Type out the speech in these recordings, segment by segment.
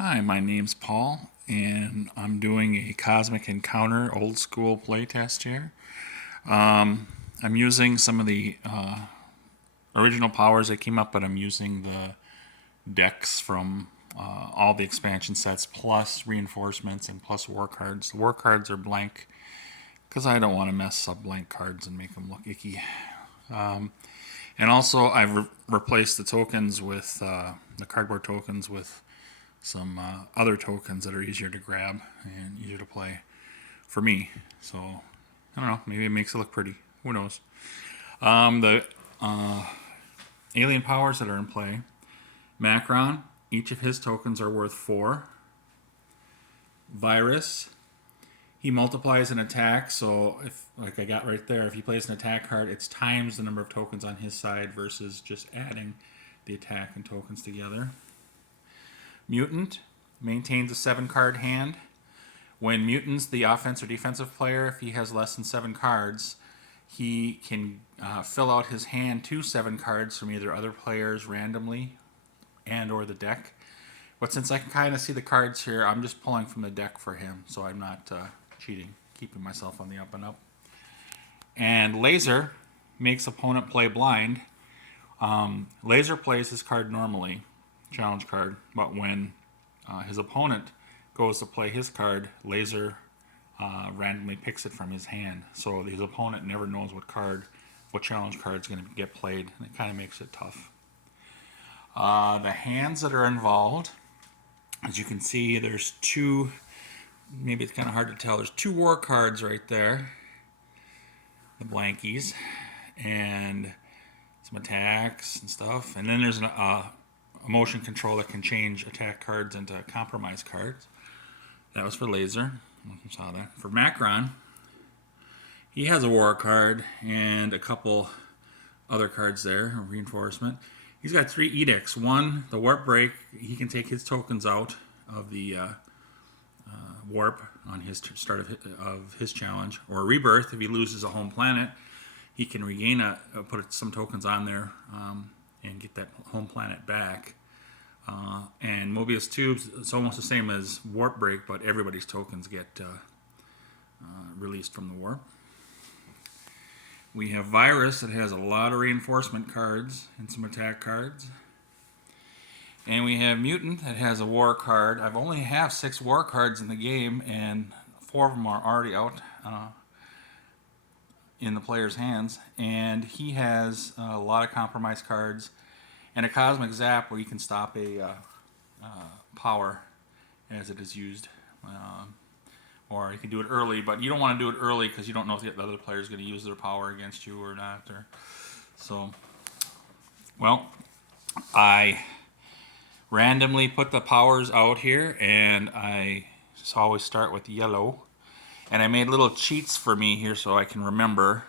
Hi, my name's Paul, and I'm doing a Cosmic Encounter old school playtest here. I'm using some of the original powers that came up, but I'm using the decks from all the expansion sets, plus reinforcements and plus war cards. The war cards are blank because I don't want to mess up blank cards and make them look icky. And also, I've replaced the tokens with the cardboard tokens with some other tokens that are easier to grab and easier to play for me. So I don't know. Maybe it makes it look pretty. Who knows? The alien powers that are in play. Macron. Each of his tokens are worth 4. Virus. He multiplies an attack. So if, like I got right there, if he plays an attack card, it's times the number of tokens on his side versus just adding the attack and tokens together. Mutant maintains a 7-card hand. When Mutant's the offense or defensive player, if he has less than 7 cards, he can fill out his hand to 7 cards from either other players randomly and or the deck. But since I can kind of see the cards here, I'm just pulling from the deck for him, so I'm not cheating, keeping myself on the up and up. And Laser makes opponent play blind. Laser plays his card normally, challenge card, but when his opponent goes to play his card, Laser randomly picks it from his hand. So his opponent never knows what challenge card is going to get played, and it kind of makes it tough. The hands that are involved, as you can see, there's 2, maybe it's kind of hard to tell, there's 2 war cards right there, the blankies, and some attacks and stuff. And then there's a motion control that can change attack cards into compromise cards. That was for Laser. You saw that. For Macron, he has a war card and a couple other cards there, a reinforcement. He's got 3 edicts. 1, the warp break. He can take his tokens out of the warp on his start of his challenge. Or rebirth, if he loses a home planet, he can regain put some tokens on there and get that home planet back. And Mobius Tubes, it's almost the same as Warp Break, but everybody's tokens get released from the warp. We have Virus that has a lot of reinforcement cards and some attack cards. And we have Mutant that has a war card. I've only have 6 war cards in the game, and 4 of them are already out in the player's hands. And he has a lot of compromise cards and a Cosmic Zap where you can stop a power as it is used. Or you can do it early, but you don't want to do it early because you don't know if the other player is going to use their power against you or not. So, well, I randomly put the powers out here, and I just always start with yellow. And I made little cheats for me here so I can remember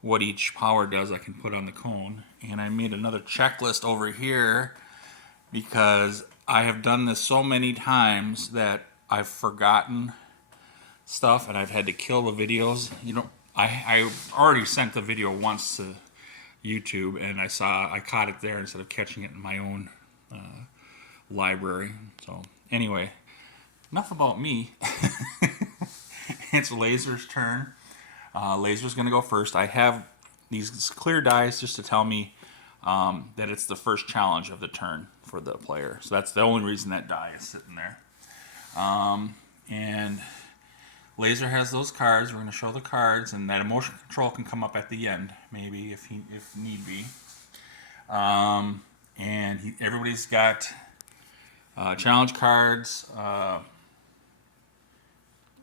what each power does. I can put on the cone. And I made another checklist over here because I have done this so many times that I've forgotten stuff and I've had to kill the videos. I already sent the video once to YouTube, and I caught it there instead of catching it in my own library. So anyway, enough about me. It's Laser's turn. Laser's going to go first. I have these clear dice just to tell me that it's the first challenge of the turn for the player. So that's the only reason that die is sitting there. And Laser has those cards. We're going to show the cards, and that emotion control can come up at the end, maybe if need be. And everybody's got challenge cards.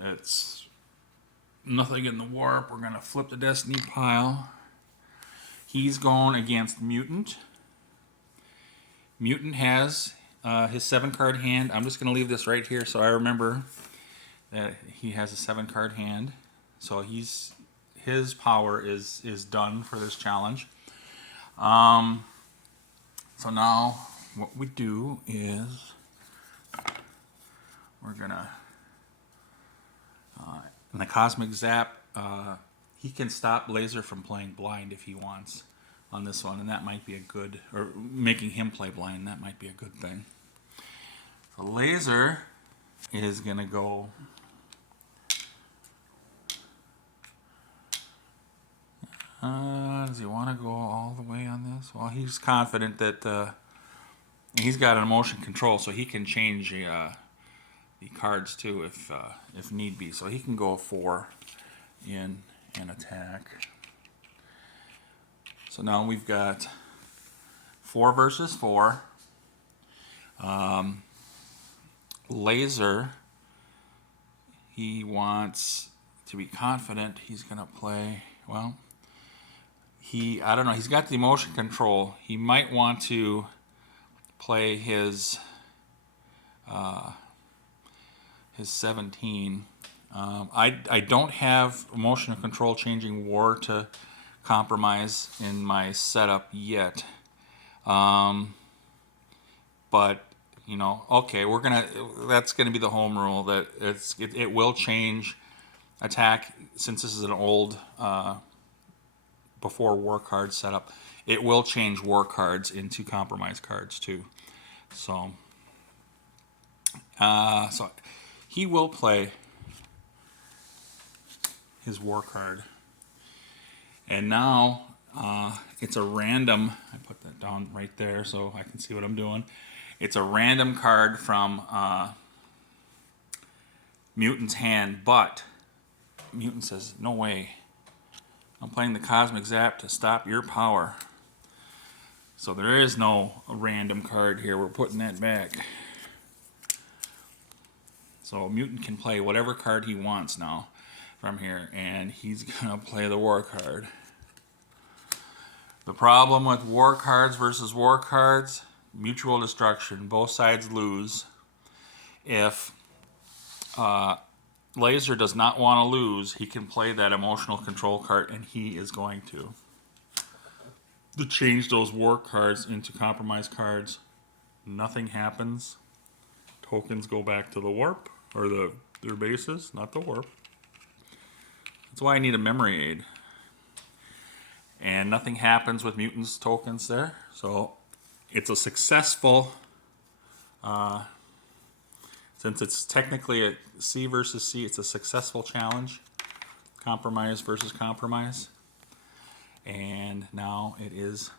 It's nothing in the warp. We're going to flip the destiny pile. He's going against Mutant. Mutant has his 7-card hand. I'm just going to leave this right here so I remember that he has a 7-card hand. So his power is done for this challenge. So now what we do is we're going to, in the Cosmic Zap, he can stop Laser from playing blind if he wants on this one, and that might be a good, or making him play blind, that might be a good thing. The Laser is going to go... does he want to go all the way on this? Well, he's confident that he's got an emotion control, so he can change the cards too if need be. So he can go 4 in an attack. So now we've got 4 versus 4. Laser, he wants to be confident. He's going to play, well, I don't know, he's got the emotion control. He might want to play his 17. I don't have emotional control changing war to compromise in my setup yet. But you know, okay, that's gonna be the home rule, that it will change attack, since this is an old before war card setup. It will change war cards into compromise cards too. So he will play his war card. And now it's a random, I put that down right there so I can see what I'm doing. It's a random card from Mutant's hand, but Mutant says, no way. I'm playing the Cosmic Zap to stop your power. So there is no random card here. We're putting that back. So Mutant can play whatever card he wants now from here, and he's going to play the war card. The problem with war cards versus war cards, mutual destruction. Both sides lose. If Laser does not want to lose, he can play that emotional control card, and he is going to change those war cards into compromise cards. Nothing happens. Tokens go back to the warp, or their bases, not the warp. That's why I need a memory aid. And nothing happens with Mutant's tokens there. So it's a successful, since it's technically a C versus C, it's a successful challenge. Compromise versus compromise. And now it is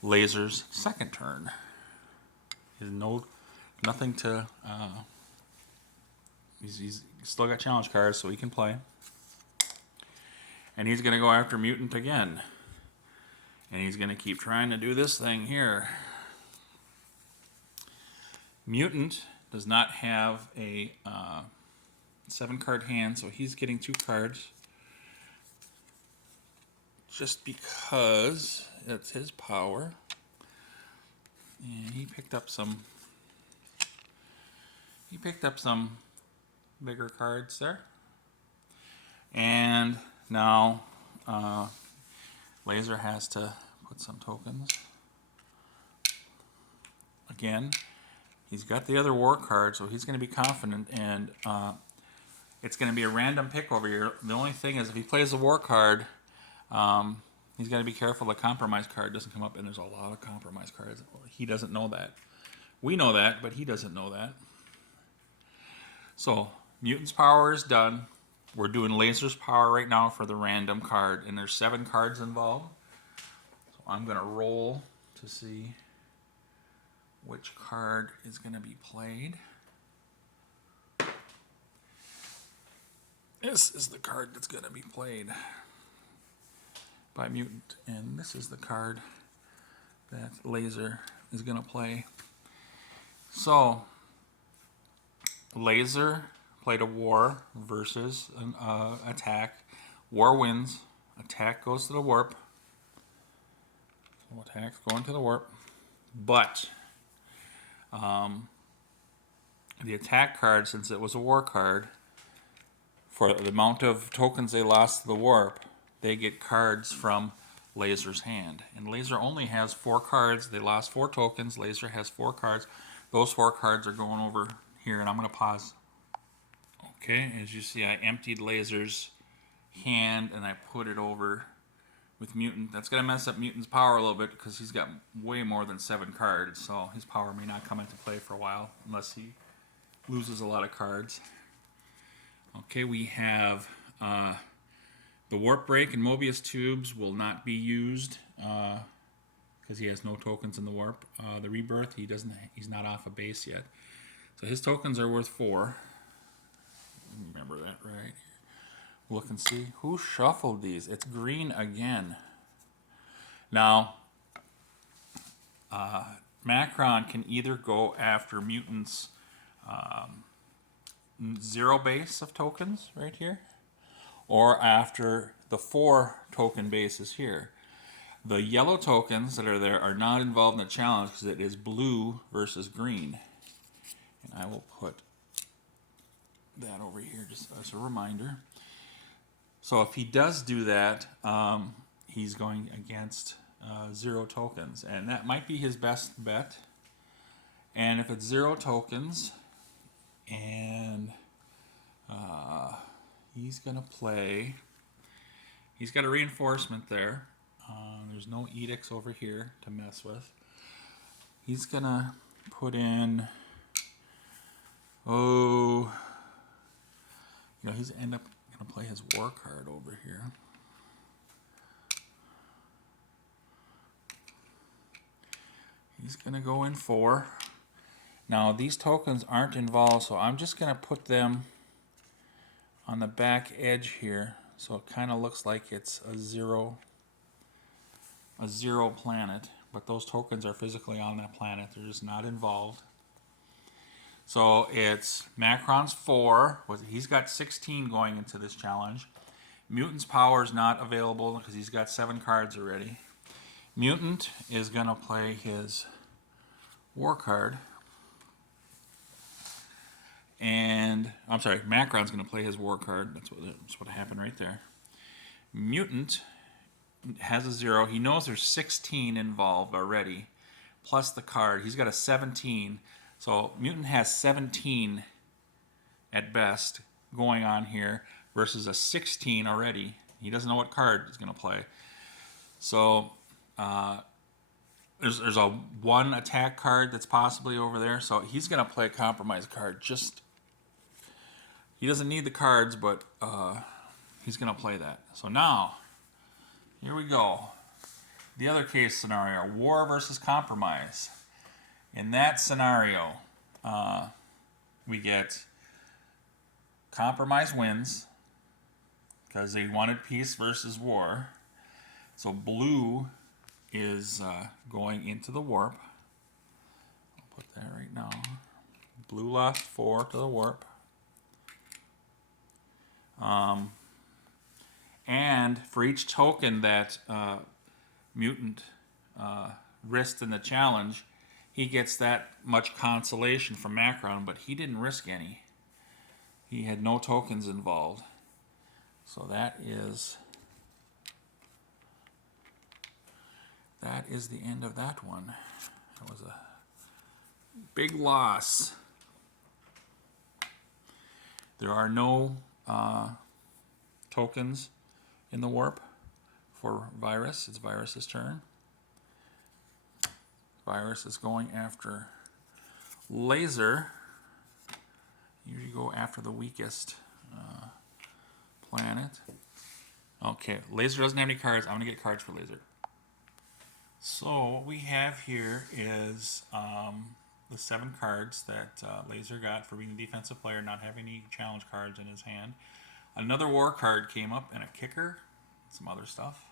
Laser's second turn. There's nothing to... He's still got challenge cards, so he can play. And he's going to go after Mutant again. And he's going to keep trying to do this thing here. Mutant does not have a 7-card hand, so he's getting 2 cards. Just because it's his power. And he picked up some bigger cards there. And now Laser has to put some tokens. Again, he's got the other war card, so he's going to be confident, and it's going to be a random pick over here. The only thing is, if he plays the war card, he's got to be careful the compromise card doesn't come up, and there's a lot of compromise cards. He doesn't know that. We know that, but he doesn't know that. So, Mutant's power is done. We're doing Laser's power right now for the random card, and there's 7 cards involved. So I'm going to roll to see which card is going to be played. This is the card that's going to be played by Mutant, and this is the card that Laser is going to play. So, Laser played a war versus an attack. War wins. Attack goes to the warp. So attack's going to the warp. But the attack card, since it was a war card, for the amount of tokens they lost to the warp, they get cards from Laser's hand. And Laser only has 4 cards. They lost 4 tokens. Laser has 4 cards. Those 4 cards are going over here, and I'm going to pause. Okay, as you see, I emptied Laser's hand and I put it over with Mutant. That's going to mess up Mutant's power a little bit because he's got way more than 7 cards, so his power may not come into play for a while unless he loses a lot of cards. Okay, we have the Warp Break and Mobius Tubes will not be used because he has no tokens in the Warp. The Rebirth, he's not off a base yet. So his tokens are worth 4. Remember that, right? Look and see. Who shuffled these? It's green again. Now, Macron can either go after Mutant's 0 base of tokens right here, or after the 4 token bases here. The yellow tokens that are there are not involved in the challenge because it is blue versus green. And I will put that over here just as a reminder. So if he does do that, he's going against 0 tokens, and that might be his best bet. And if it's 0 tokens, and he's going to play, he's got a reinforcement there. There's no edicts over here to mess with. He's going to put in, he's end up going to play his war card over here. He's going to go in 4. Now, these tokens aren't involved, so I'm just going to put them on the back edge here, so it kind of looks like it's a zero planet, but those tokens are physically on that planet. They're just not involved. So it's Macron's 4. He's got 16 going into this challenge. Mutant's power is not available because he's got 7 cards already. Mutant is going to play his war card. And, I'm sorry, Macron's going to play his war card. That's what happened right there. Mutant has a 0. He knows there's 16 involved already, plus the card. He's got a 17. So Mutant has 17 at best going on here versus a 16 already. He doesn't know what card he's going to play. So there's a 1 attack card that's possibly over there. So he's going to play a compromise card. He doesn't need the cards, but he's going to play that. So now, here we go. The other case scenario, war versus compromise. In that scenario, we get compromise wins because they wanted peace versus war. So blue is going into the warp. I'll put that right now. Blue lost 4 to the warp. And for each token that Mutant risked in the challenge, he gets that much consolation from Macron, but he didn't risk any. He had no tokens involved. So that is the end of that one. That was a big loss. There are no tokens in the warp for Virus. It's Virus's turn. Virus is going after Laser. Usually go after the weakest planet. Okay, Laser doesn't have any cards. I'm going to get cards for Laser. So what we have here is the 7 cards that Laser got for being a defensive player, not having any challenge cards in his hand. Another war card came up and a kicker, some other stuff.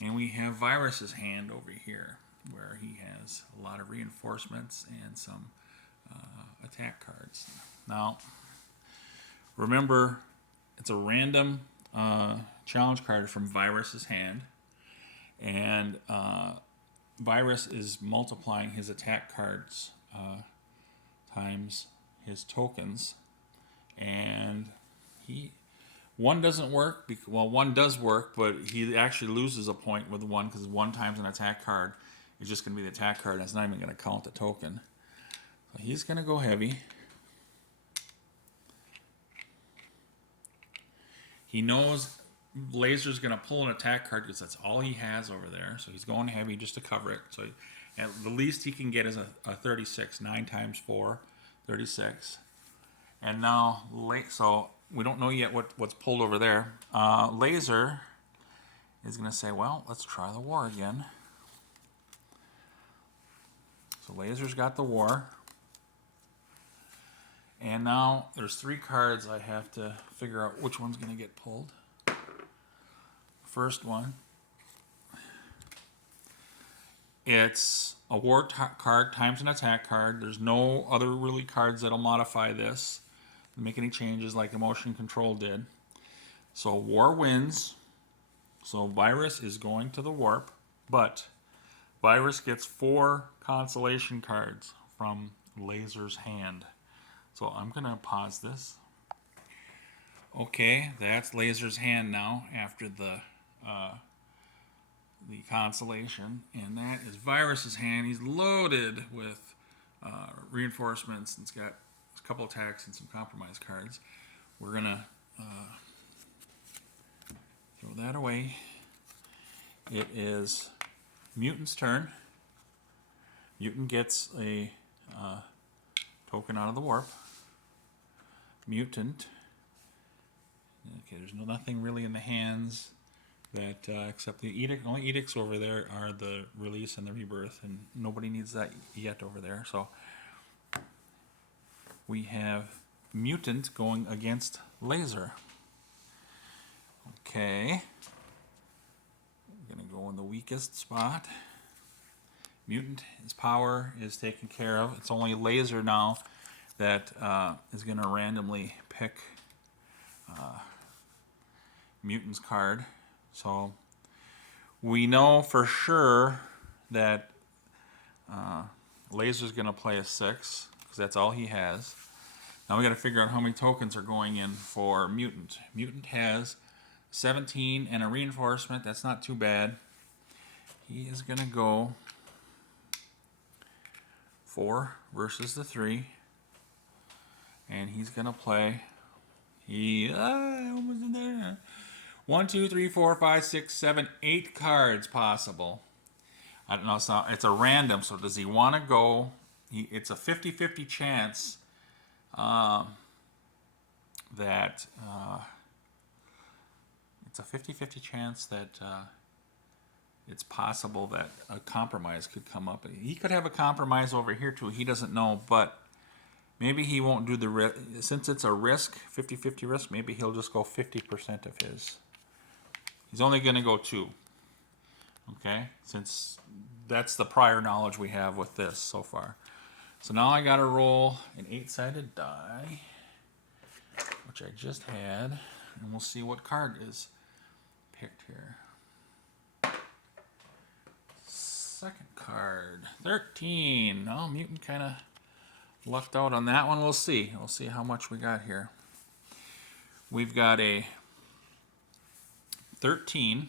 And we have Virus's hand over here, where he has a lot of reinforcements and some attack cards. Now, remember, it's a random challenge card from Virus's hand, and Virus is multiplying his attack cards times his tokens, and one doesn't work. Well, one does work, but he actually loses a point with 1 because 1 times an attack card is just going to be the attack card. That's not even going to count the token. So he's going to go heavy. He knows Laser's going to pull an attack card because that's all he has over there. So he's going heavy just to cover it. So at the least he can get is a 36. 9 times 4, 36. And now, so we don't know yet what's pulled over there. Laser is going to say, well, let's try the war again. So Laser's got the war. And now there's 3 cards I have to figure out which one's going to get pulled. First one, it's a war card times an attack card. There's no other really cards that'll modify this, make any changes like Emotion Control did. So war wins. So Virus is going to the warp, but Virus gets 4 consolation cards from Laser's hand. So I'm going to pause this. Okay, that's Laser's hand now after the consolation, and that is Virus's hand. He's loaded with reinforcements, and it's got a couple attacks and some compromise cards. We're gonna throw that away. It is Mutant's turn. Mutant gets a token out of the warp. Mutant. Okay, there's nothing really in the hands that except the edict. Only edicts over there are the release and the rebirth, and nobody needs that yet over there. So we have Mutant going against Laser. Okay, I'm gonna go in the weakest spot. Mutant, his power is taken care of. It's only Laser now that is gonna randomly pick Mutant's card. So we know for sure that Laser's going to play a 6 because that's all he has. Now we got to figure out how many tokens are going in for Mutant. Mutant has 17 and a reinforcement. That's not too bad. He is going to go 4 versus the 3. And he's going to play. Almost in there. 1, 2, 3, 4, 5, 6, 7, 8 cards possible. I don't know. It's a random. So does he want to go? It's a 50-50 chance that it's possible that a compromise could come up. He could have a compromise over here too. He doesn't know, but maybe he won't do the risk. Since it's a risk, 50-50 risk, maybe he'll just go 50% of his. He's only going to go 2. Okay? Since that's the prior knowledge we have with this so far. So now I got to roll an 8-sided die, which I just had, and we'll see what card is picked here. Second card, 13. Oh, Mutant kind of lucked out on that one. We'll see. We'll see how much we got here. We've got a 13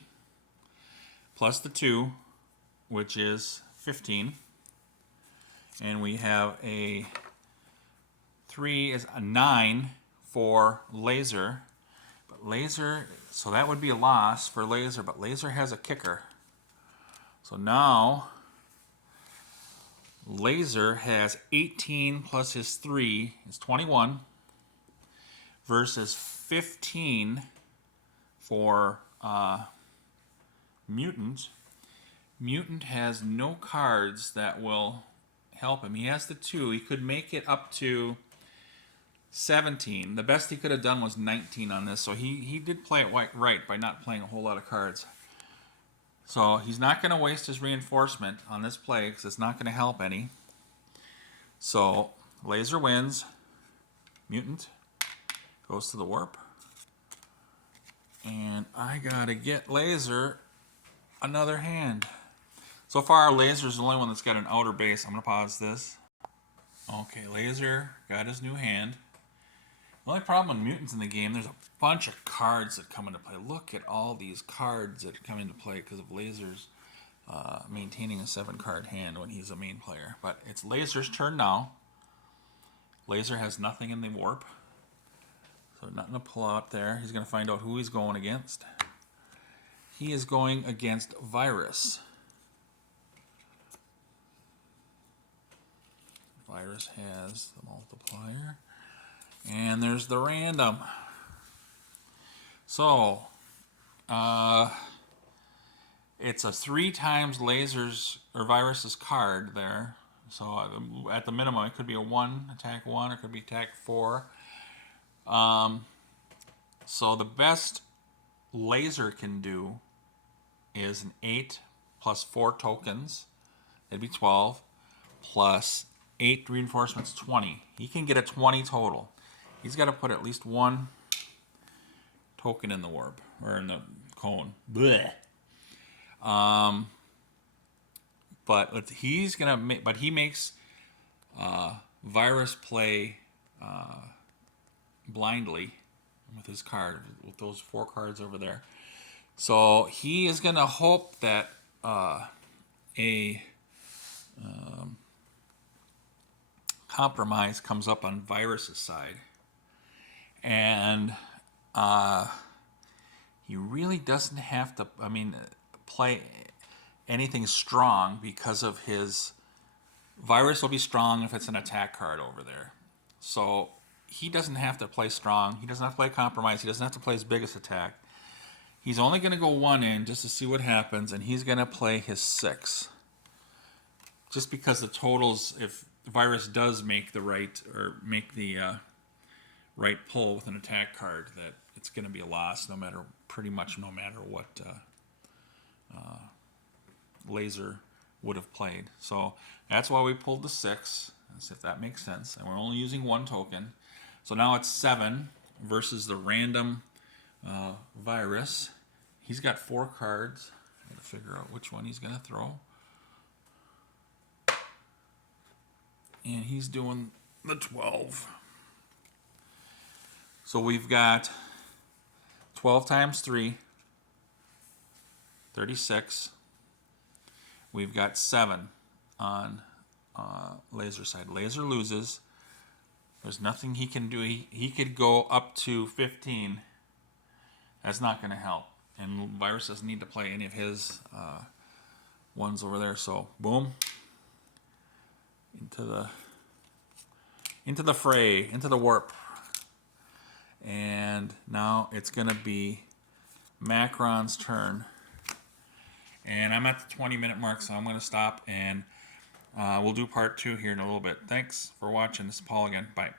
plus the 2, which is 15. And we have a 3 is a 9 for Laser. But Laser, so that would be a loss for Laser, but Laser has a kicker. So now Laser has 18 plus his 3 is 21 versus 15 for Mutant. Mutant has no cards that will help him. He has the 2. He could make it up to 17. The best he could have done was 19 on this. So he did play it right by not playing a whole lot of cards. So he's not going to waste his reinforcement on this play because it's not going to help any. So Laser wins. Mutant goes to the warp. And I gotta get Laser another hand. So far, Laser's the only one that's got an outer base. I'm gonna pause this. Okay, Laser got his new hand. The only problem with Mutant's in the game, there's a bunch of cards that come into play. Look at all these cards that come into play because of Laser's maintaining a 7-card hand when he's a main player. But it's Laser's turn now. Laser has nothing in the warp. So nothing to pull out there. He's going to find out who he's going against. he is going against Virus. Virus has the multiplier. And there's the random. So, it's a 3 times Lasers or Virus's card there. So at the minimum, it could be a 1, attack 1, or it could be attack 4. So the best Laser can do is an 8 plus 4 tokens. That'd be 12. Plus 8 reinforcements, 20. He can get a 20 total. He's got to put at least 1 token in the warp, or in the cone. Blech. But he's gonna make, but he makes Virus play blindly with his card, with those 4 cards over there. So he is gonna hope that a compromise comes up on Virus's side, and he really doesn't have to, play anything strong, because of his Virus will be strong if it's an attack card over there. So he doesn't have to play strong. He doesn't have to play compromise. He doesn't have to play his biggest attack. He's only going to go 1 in just to see what happens, and he's going to play his 6. Just because the totals, if Virus does make the right, or make the right pull with an attack card, that it's going to be a loss, pretty much no matter what Laser would have played. So that's why we pulled the 6, as if that makes sense. And we're only using 1 token. So now it's 7 versus the random Virus. He's got 4 cards. I gotta figure out which one he's gonna throw. And he's doing the 12. So we've got 12 times 3, 36. We've got 7 on Laser side. Laser loses. There's nothing he can do. He could go up to 15. That's not going to help. And Virus doesn't need to play any of his ones over there. So, boom. Into the fray, into the warp. And now it's going to be Macron's turn. And I'm at the 20-minute mark, so I'm going to stop, and we'll do part 2 here in a little bit. Thanks for watching. This is Paul again. Bye.